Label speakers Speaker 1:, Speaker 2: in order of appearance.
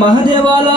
Speaker 1: महदेवाला